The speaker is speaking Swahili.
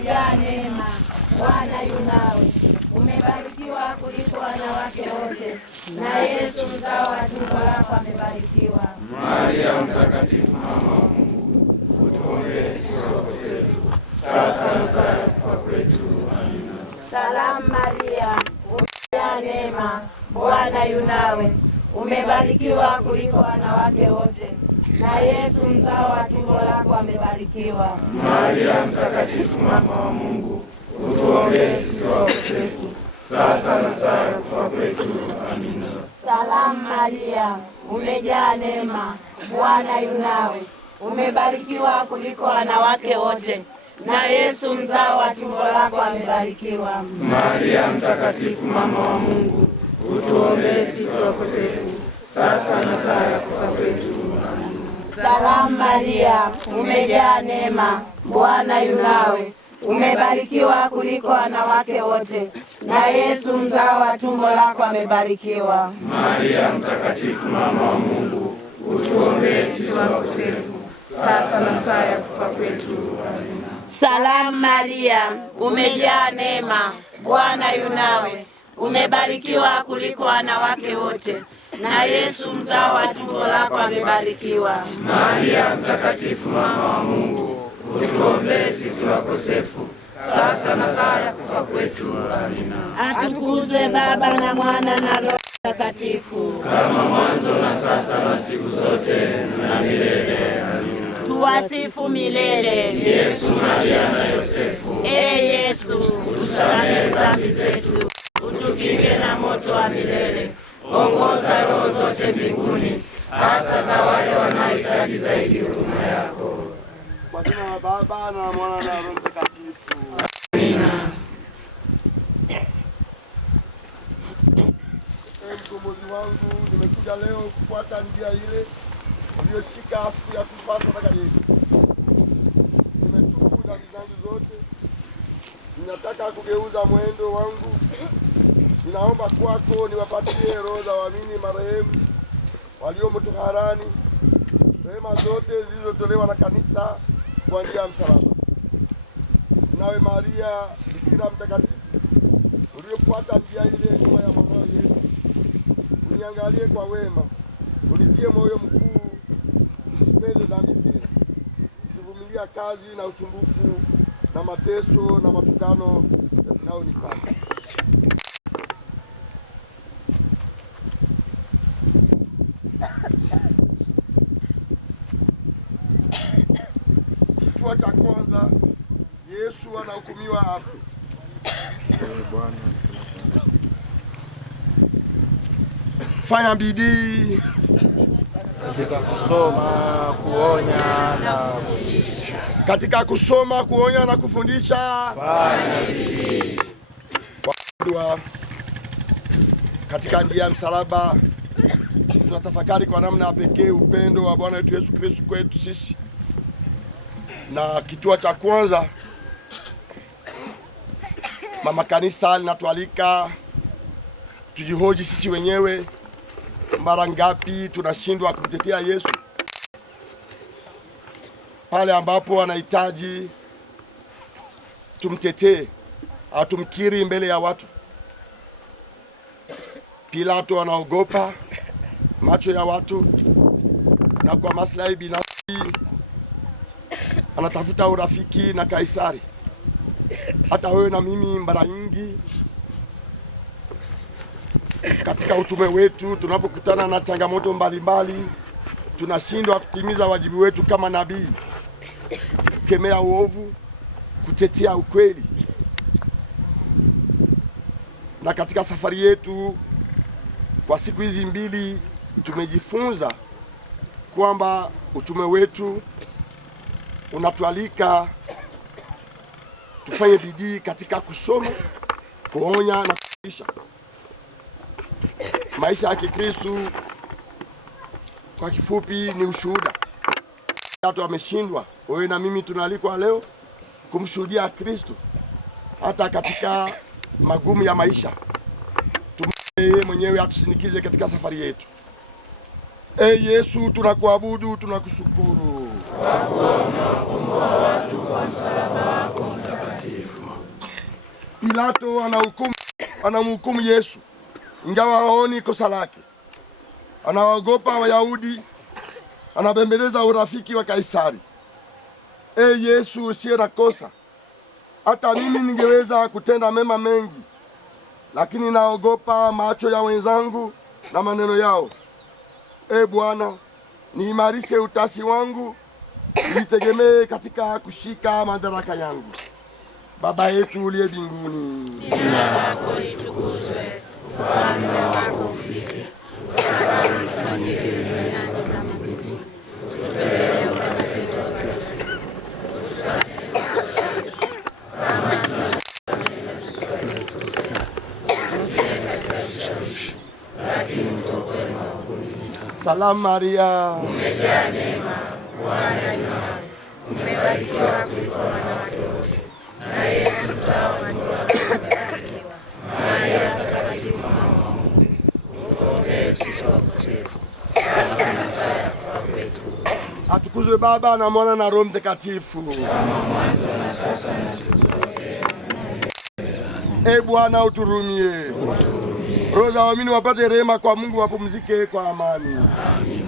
umejaa neema, Bwana yu nawe. Umebarikiwa kuliko wanawake wote, na Yesu mzao wa tumbo lako amebarikiwa. Maria mtakatifu, mama wa Mungu, utuombee sisi wakosefu, sasa na saa ya kufa kwetu. Amina. Salamu Maria, umejaa neema, Bwana yu nawe. Umebarikiwa kuliko wanawake wote, na Yesu mzao wa tumbo lako amebarikiwa. Maria mtakatifu, mama wa Mungu, utuombee sisi wakosefu, sasa na saa ya kufa kwetu. Amina. Salamu Maria, umejaa neema, Bwana yu nawe. Umebarikiwa kuliko wanawake wote, na Yesu mzao wa tumbo lako amebarikiwa. Maria mtakatifu, mama wa Mungu, utuombee sisi wakosefu, sasa na saa ya kufa kwetu. Amina. Salamu Maria, umejaa neema, Bwana yu nawe. Umebarikiwa kuliko wanawake wote, na Yesu mzao wa tumbo lako amebarikiwa. Maria mtakatifu, mama wa Mungu, utuombee sisi wakosefu, sasa na saa ya kufa kwetu. Amina. Salamu Maria, umejaa neema, Bwana yu nawe. Umebarikiwa kuliko wanawake wote, na Yesu mzao wa tumbo lako amebarikiwa. Maria mtakatifu, mama wa Mungu, utuombee sisi wakosefu, sasa na saa ya kufa kwetu. Amina. Atukuzwe Baba na Mwana na Roho Mtakatifu, kama mwanzo na sasa na siku zote na milele. Amina. Tuwasifu milele Yesu, Maria na Yosefu. Yesu, utusamehe dhambi zetu, utukinge na moto wa milele. Ongoza roho zote mbinguni, hasa za wale wanaohitaji zaidi huruma yako. Kwa jina la Baba na Mwana na Roho Mtakatifu. Amina. Mkombozi wangu, nimekuja leo kufuata njia ile uliyoshika siku ya kufa sadaka yetu. Nimetubu dhambi zangu zote, ninataka kugeuza mwendo wangu. Ninaomba kwako niwapatie roho za waamini marehemu waliomo toharani, rehema zote zilizotolewa na kanisa kwa njia ya msalaba. Nawe Maria Bikira mtakatifu, uliyofuata njia ile nyuma ya mwanao Yesu, uniangalie kwa wema, unitie moyo mkuu, nisipende dhambi tena, nivumilia kazi na usumbufu na mateso na matukano yanayonipata. Kituo cha kwanza, Yesu anahukumiwa afe. Fanya bidii katika kusoma, kuonya na kufundisha. Katika kusoma, kuonya na kufundisha. Fanya bidii. Katika njia ya msalaba tunatafakari kwa namna ya pekee upendo wa Bwana wetu Yesu Kristo kwetu sisi. Na kituo cha kwanza, mama kanisa linatualika tujihoji sisi wenyewe, mara ngapi tunashindwa kumtetea Yesu pale ambapo anahitaji tumtetee au tumkiri mbele ya watu. Pilato anaogopa macho ya watu, na kwa maslahi binafsi anatafuta urafiki na Kaisari. Hata wewe na mimi mara nyingi katika utume wetu tunapokutana na changamoto mbalimbali, tunashindwa kutimiza wajibu wetu kama nabii, kukemea uovu, kutetea ukweli. Na katika safari yetu kwa siku hizi mbili tumejifunza kwamba utume wetu unatualika tufanye bidii katika kusoma, kuonya na kufundisha. Maisha ya Kikristo kwa kifupi ni ushuhuda. Watu wameshindwa, wewe na mimi tunaalikwa leo kumshuhudia Kristo hata katika magumu ya maisha. Yeye mwenyewe atusindikize katika safari yetu. Yesu, tunakuabudu, tunakushukuru. Kwa kuwa unawakomboa watu kwa msalaba wako mtakatifu. Pilato anamhukumu Yesu ingawa haoni kosa lake. Anawaogopa Wayahudi, anabembeleza urafiki wa Kaisari. Yesu usiye na kosa, hata mimi ningeweza kutenda mema mengi, lakini naogopa macho ya wenzangu na maneno yao. Bwana, niimarishe utasi wangu, nitegemee katika kushika madaraka yangu. Baba yetu uliye mbinguni, jina lako litukuzwe, ufalme wako ufike, utakalo lifanyike duniani kama mbinguni. Utupe leo mkate wetu wa kila siku, utusamehe kama tunavyosamehe sisi waliotukosea, usitutie katika kishawishi, lakini utuokoe maovuni. Salamu Maria, umejaa neema, Bwana yu nawe, umebarikiwa kuliko wanawake wote, na Yesu mzao wa tumbo lako umebarikiwa. Maria Mtakatifu, mama wa Mungu, utuombee sisi wakosefu, sasa na saa ya kufa kwetu. atukuzwe Baba na Mwana na Roho Mtakatifu, kama mwanzo na sasa na siku zote. Bwana uturumie. Roho za waamini wapate rehema kwa Mungu, wapumzike kwa amani. Amen.